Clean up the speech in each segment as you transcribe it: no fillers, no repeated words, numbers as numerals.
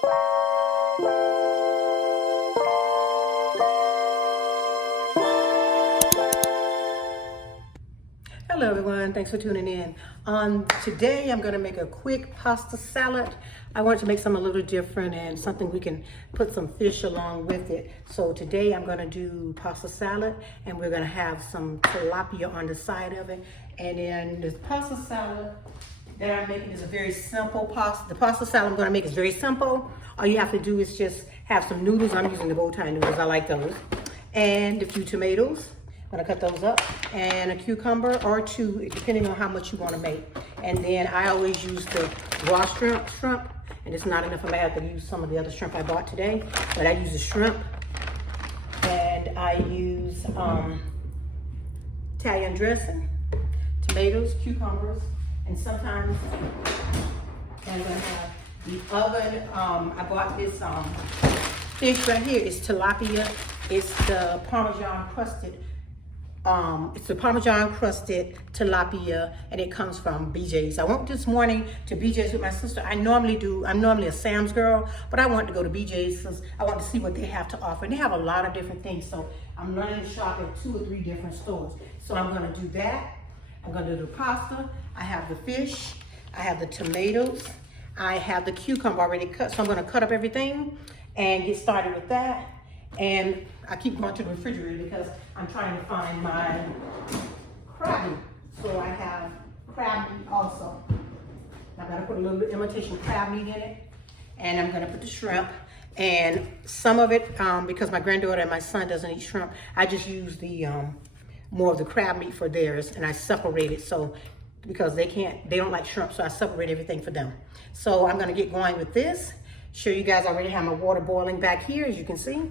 Hello everyone, thanks for tuning in. Today I'm going to make a quick pasta salad. I wanted to make something a little different and something we can put some fish along with it. So today I'm going to do pasta salad and we're going to have some tilapia on the side of it. And then this pasta salad that I'm making is a very simple pasta. The pasta salad I'm going to make is very simple. All you have to do is just have some noodles. I'm using the bow tie noodles, I like those. And a few tomatoes. I'm gonna cut those up, and a cucumber or two, depending on how much you wanna make. And then I always use the raw shrimp, and it's not enough. I have to use some of the other shrimp I bought today, but I use the shrimp, and I use Italian dressing, tomatoes, cucumbers, and sometimes I'm gonna have the oven. I bought this fish right here. It's tilapia. It's the Parmesan crusted. It's the Parmesan crusted tilapia, and it comes from BJ's. I went this morning to BJ's with my sister. I'm normally a Sam's girl, but I wanted to go to BJ's because I want to see what they have to offer. And they have a lot of different things, so I'm learning to shop at 2 or 3 different stores. So I'm gonna do that. I'm gonna do the pasta. I have the fish. I have the tomatoes. I have the cucumber already cut, so I'm gonna cut up everything and get started with that. And I keep going to the refrigerator because I'm trying to find my crab meat. So I have crab meat also. I'm gonna put a little bit imitation crab meat in it. And I'm gonna put the shrimp. And some of it, because my granddaughter and my son doesn't eat shrimp, I just use the more of the crab meat for theirs, and I separate it so because they don't like shrimp, so I separate everything for them. So I'm gonna get going with this. Show you guys I already have my water boiling back here, as you can see.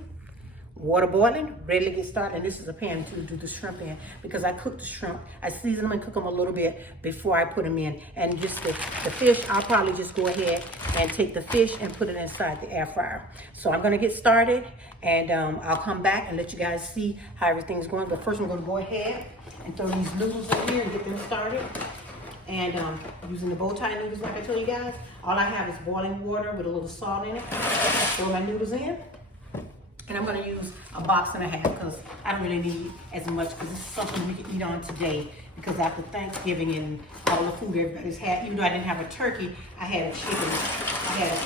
Water boiling, ready to get started. And this is a pan to do the shrimp in because I cook the shrimp. I season them and cook them a little bit before I put them in. And just the fish, I'll probably just go ahead and take the fish and put it inside the air fryer. So I'm gonna get started, and I'll come back and let you guys see how everything's going. But first I'm gonna go ahead and throw these noodles in here and get them started. And using the bow tie noodles like I told you guys, all I have is boiling water with a little salt in it. Throw my noodles in. And I'm gonna use a box and a half because I don't really need as much because this is something we can eat on today, because after Thanksgiving and all the food everybody's had, even though I didn't have a turkey, I had a chicken. I had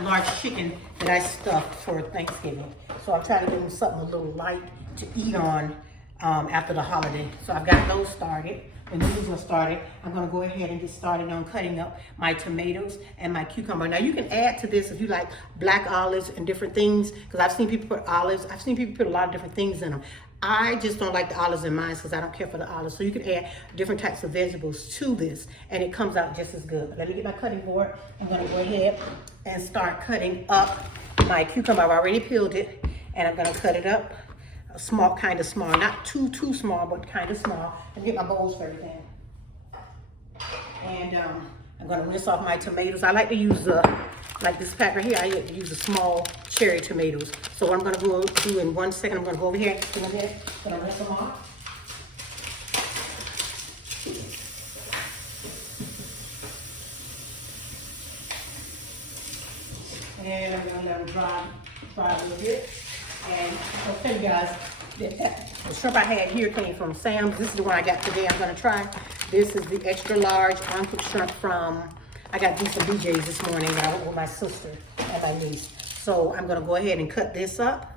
a large chicken that I stuffed for Thanksgiving. So I'm trying to give them something a little light to eat on after the holiday. So I've got those started. The noodles are started. I'm gonna go ahead and get started on cutting up my tomatoes and my cucumber. Now you can add to this if you like black olives and different things, because I've seen people put olives. I've seen people put a lot of different things in them. I just don't like the olives in mine because I don't care for the olives. So you can add different types of vegetables to this and it comes out just as good. Let me get my cutting board. I'm gonna go ahead and start cutting up my cucumber. I've already peeled it, and I'm gonna cut it up. Small, kind of small, not too small, but kind of small. And get my bowls for everything. And I'm gonna rinse off my tomatoes. I like to use like this pack right here. I like to use the small cherry tomatoes. So what I'm gonna go do in 1 second, I'm gonna go over here in a minute. Gonna rinse them off. And I'm gonna let them dry a little bit. And I'll tell you guys, the shrimp I had here came from Sam's. This is the one I got today I'm gonna try. This is the extra large uncooked shrimp from, I got these from BJ's this morning when I went with my sister and my niece. So I'm gonna go ahead and cut this up,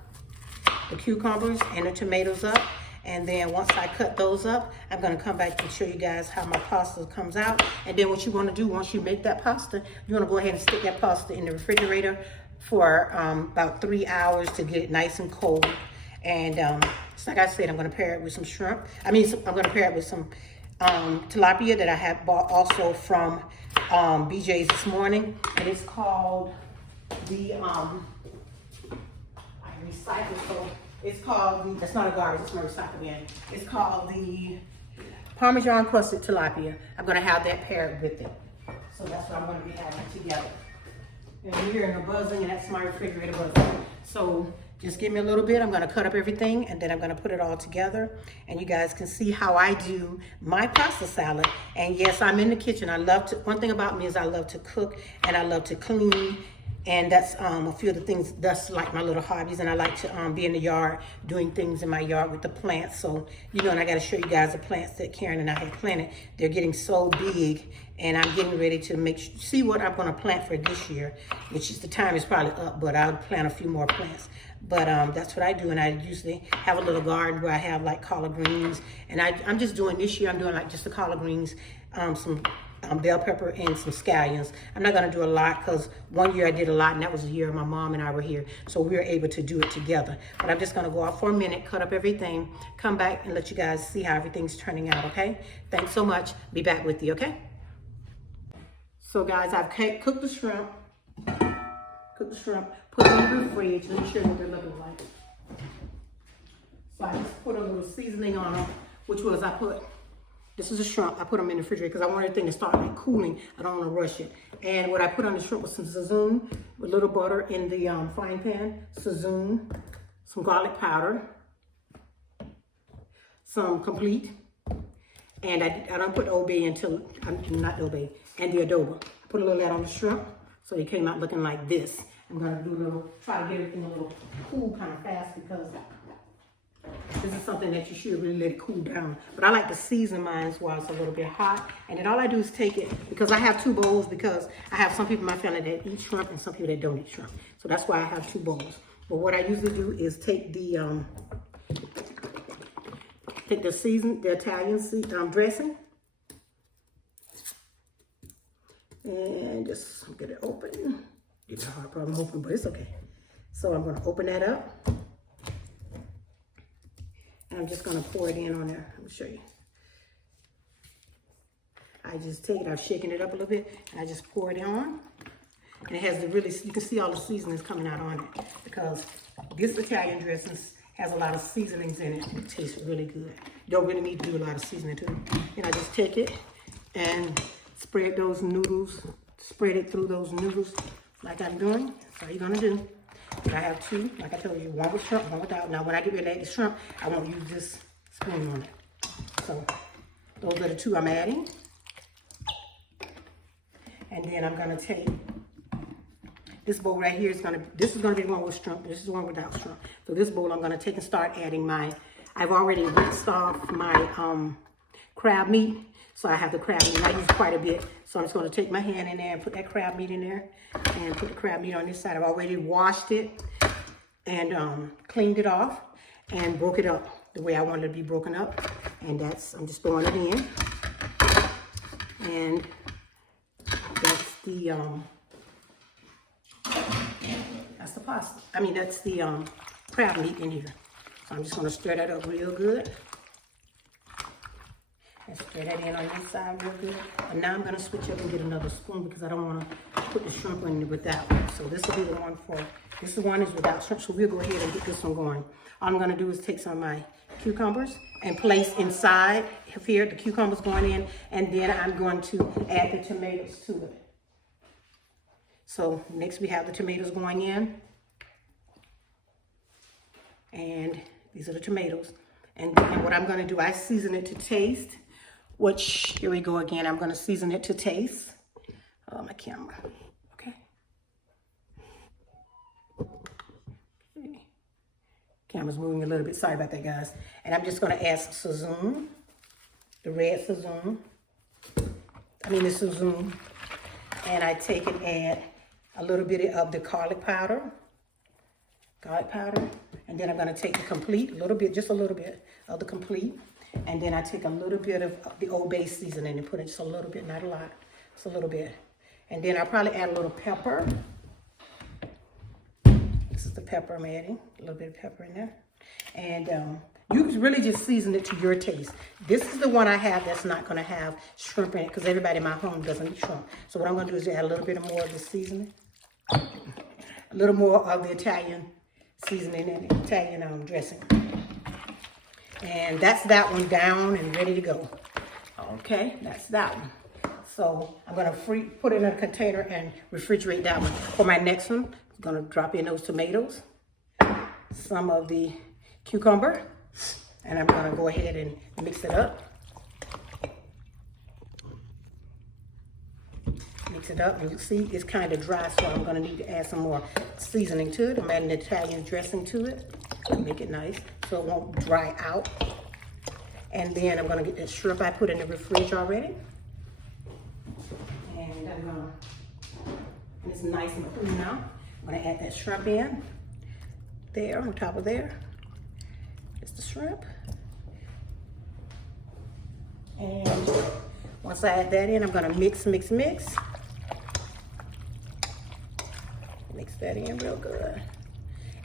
the cucumbers and the tomatoes up. And then once I cut those up, I'm gonna come back and show you guys how my pasta comes out. And then what you wanna do once you make that pasta, you wanna go ahead and stick that pasta in the refrigerator for about 3 hours to get it nice and cold. And so like I said, I'm gonna pair it with some shrimp. I'm gonna pair it with some tilapia that I had bought also from BJ's this morning. And it's called the, I recycled, so it's called the, that's not a garbage, it's not recycled again. It's called the Parmesan crusted tilapia. I'm gonna have that paired with it. So that's what I'm gonna be having together. And you're hearing a buzzing, and that's my refrigerator buzzing. So just give me a little bit. I'm gonna cut up everything and then I'm gonna put it all together. And you guys can see how I do my pasta salad. And yes, I'm in the kitchen. I love to, one thing about me is I love to cook and I love to clean. And that's a few of the things, that's like my little hobbies. And I like to be in the yard, doing things in my yard with the plants. So, you know, and I gotta show you guys the plants that Karen and I have planted. They're getting so big and I'm getting ready to see what I'm gonna plant for this year, which is the time is probably up, but I'll plant a few more plants. But that's what I do. And I usually have a little garden where I have like collard greens. And I'm just doing, this year I'm doing like just the collard greens, some bell pepper and some scallions. I'm not gonna do a lot because one year I did a lot and that was the year my mom and I were here. So we were able to do it together. But I'm just gonna go out for a minute, cut up everything, come back and let you guys see how everything's turning out, okay? Thanks so much. Be back with you, okay? So guys, I've cooked the shrimp. Put them in the fridge. Let me show you what they're looking like. So I just put a little seasoning on them, which was this is a shrimp. I put them in the refrigerator because I want everything to start like cooling. I don't want to rush it. And what I put on the shrimp was some sazon with a little butter in the frying pan. Sazon, some garlic powder, some complete. And I don't put Old Bay until, not Old Bay, and the adobo. I put a little of that on the shrimp. So they came out looking like this. I'm gonna try to get everything a little cool kind of fast because this is something that you should really let it cool down. But I like to season mine while it's a little bit hot. And then all I do is take it, because I have 2 bowls, because I have some people in my family that eat shrimp and some people that don't eat shrimp. So that's why I have 2 bowls. But what I usually do is take the Italian dressing, and just get it open. It's a hard problem open, but it's okay. So I'm gonna open that up. And I'm just gonna pour it in on there. Let me show you. I just take it, I've shaken it up a little bit, and I just pour it on. And it has you can see all the seasonings coming out on it, because this Italian dressing has a lot of seasonings in it. It tastes really good. You don't really need to do a lot of seasoning to it. And I just take it and spread it through those noodles like I'm doing. That's all you're gonna do. I have 2, like I told you, one with shrimp, one without. Now when I get ready to add the shrimp, I won't use this spoon on it. So those are the 2 I'm adding. And then I'm gonna take this bowl right here. This is gonna be the one with shrimp. This is the one without shrimp. So this bowl I'm gonna take and start adding I've already rinsed off my crab meat. So I have the crab meat. I use quite a bit. So I'm just going to take my hand in there and put that crab meat in there. And put the crab meat on this side. I've already washed it and cleaned it off and broke it up the way I wanted it to be broken up. And I'm just throwing it in. And that's the pasta. That's the crab meat in here. So I'm just going to stir that up real good. And stir that in on this side real good. And now I'm going to switch up and get another spoon because I don't want to put the shrimp in it without. So this will be the one this one is without shrimp. So we'll go ahead and get this one going. All I'm going to do is take some of my cucumbers and place inside here, the cucumbers going in. And then I'm going to add the tomatoes to it. So next we have the tomatoes going in. And these are the tomatoes. And then what I'm going to do, I season it to taste. Which, here we go again. I'm going to season it to taste. Oh, my camera. Okay. Camera's moving a little bit. Sorry about that, guys. And I'm just going to add some sazon. The red sazon. The sazon. And I take and add a little bit of the garlic powder. And then I'm going to take the complete, just a little bit of the complete. And then I take a little bit of the Old Bay seasoning and put it just a little bit, not a lot, just a little bit. And then I'll probably add a little pepper. This is the pepper I'm adding, a little bit of pepper in there. And you can really just season it to your taste. This is the one I have that's not going to have shrimp in it because everybody in my home doesn't eat shrimp. So what I'm going to do is add a little bit more of the seasoning, a little more of the Italian seasoning and Italian dressing. And that's that one down and ready to go. Okay, that's that one. So I'm gonna put it in a container and refrigerate that one. For my next one, I'm gonna drop in those tomatoes. some of the cucumber, and I'm gonna go ahead and mix it up. Mix it up, and you see it's kind of dry, so I'm gonna need to add some more seasoning to it. I'm adding Italian dressing to it to make it nice so it won't dry out. And then I'm gonna get that shrimp I put in the fridge already. And I'm gonna, and it's nice and cool now. I'm gonna add that shrimp in there, on top of there. It's the shrimp. And once I add that in, I'm gonna mix. Mix that in real good.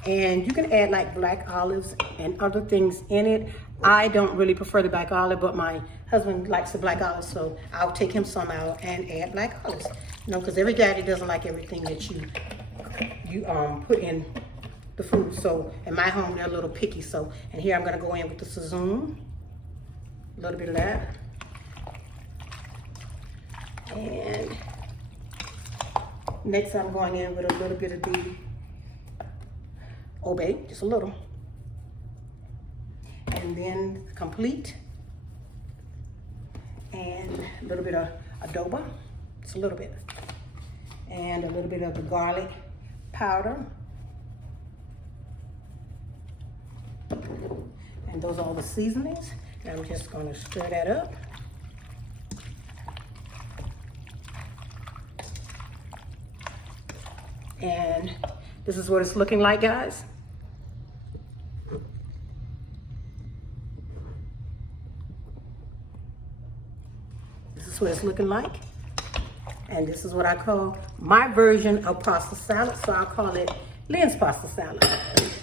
And you can add like black olives and other things in it. I don't really prefer the black olive, but my husband likes the black olives, so I'll take him some out and add black olives. You know, because every daddy doesn't like everything that you put in the food. So in my home, they're a little picky. So, and here I'm gonna go in with the Sazón, a little bit of that. And next I'm going in with a little bit of the Old Bay, just a little. And then complete. And a little bit of adobo, just a little bit. And a little bit of the garlic powder. And those are all the seasonings. And I'm just gonna stir that up. And this is what it's looking like, guys. This is what it's looking like. And this is what I call my version of pasta salad. So I'll call it Lynn's pasta salad.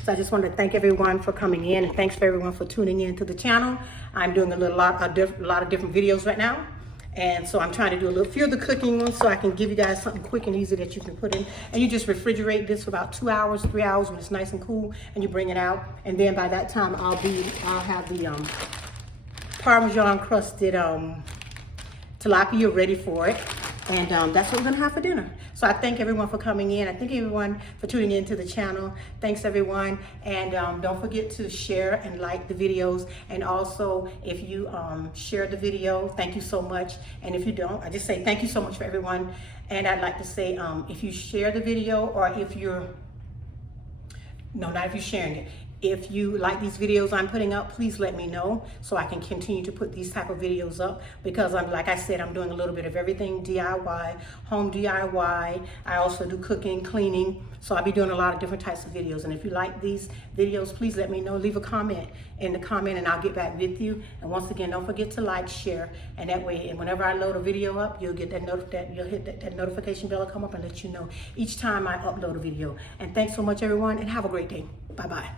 So I just want to thank everyone for coming in, and thanks for everyone for tuning in to the channel. I'm doing a lot of different videos right now. And so I'm trying to do a few of the cooking ones so I can give you guys something quick and easy that you can put in. And you just refrigerate this for about 2 hours, 3 hours when it's nice and cool, and you bring it out. And then by that time I'll have the Parmesan crusted tilapia ready for it. And that's what we're gonna have for dinner. So I thank everyone for coming in. I thank everyone for tuning into the channel. Thanks everyone. And don't forget to share and like the videos. And also if you share the video, thank you so much. And if you don't, I just say thank you so much for everyone. And I'd like to say if you share the video, or if you're, no, not if you're sharing it. If you like these videos I'm putting up, please let me know so I can continue to put these type of videos up, because like I said, I'm doing a little bit of everything DIY, home DIY. I also do cooking, cleaning. So I'll be doing a lot of different types of videos. And if you like these videos, please let me know. Leave a comment in the comment and I'll get back with you. And once again, don't forget to like, share, and that way, and whenever I load a video up, you'll get you'll hit that notification bell will come up and let you know each time I upload a video. And thanks so much everyone, and have a great day. Bye-bye.